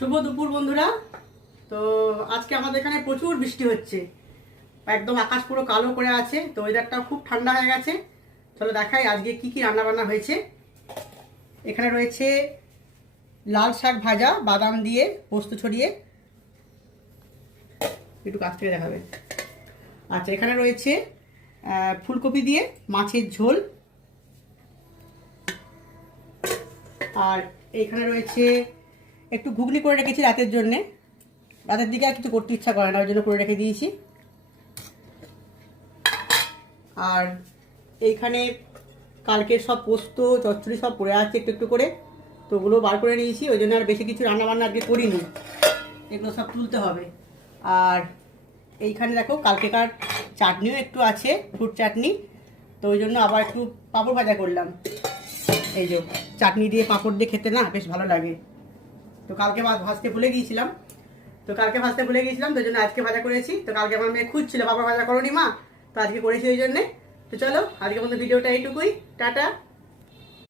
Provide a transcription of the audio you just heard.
শুভ দুপুর বন্ধুরা। তো আজকে আমাদের এখানে প্রচুর বৃষ্টি হচ্ছে, একদম আকাশ পুরো কালো করে আছে। তো ওয়েদারটা খুব ঠান্ডা হয়ে গেছে। চলো দেখাই আজকে কি কি রান্না বান্না হয়েছে। এখানে রয়েছে লাল শাক ভাজা বাদাম দিয়ে পোস্ত ছড়িয়ে, একটু কাছ থেকে দেখাবে। আচ্ছা, এখানে রয়েছে ফুলকপি দিয়ে মাছের ঝোল, আর এইখানে রয়েছে একটু ঘুগনি করে রেখেছি রাতের জন্যে। রাতের দিকে আর কিছু করতে ইচ্ছা করে না, ওই জন্য করে রেখে দিয়েছি। আর এইখানে কালকের সব পোস্ত চচ্চড়ি সব পড়ে আছে একটু একটু করে, তো ওগুলো বার করে নিয়েছি। ওই জন্য আর বেশি কিছু রান্নাবান্না আজকে করিনি, এগুলো সব তুলতে হবে। আর এইখানে দেখো কালকেকার চাটনিও একটু আছে, ফ্রুট চাটনি। তো ওই জন্য আবার একটু পাঁপড় ভাজা করলাম। এই যে চাটনি দিয়ে পাঁপড় দিয়ে খেতে না বেশ ভালো লাগে। তো কালকে ভাজতে ভুলে গিয়েছিলাম, তো ওই জন্য আজকে ভাজা করেছি। তো কালকে আমার মেয়ে খুঁজছিল পাঁপড় ভাজা করোনি মা, তো আজকে করেছি ওই জন্যে। তো চলো আজকে মতো ভিডিওটা এইটুকুই, টাটা।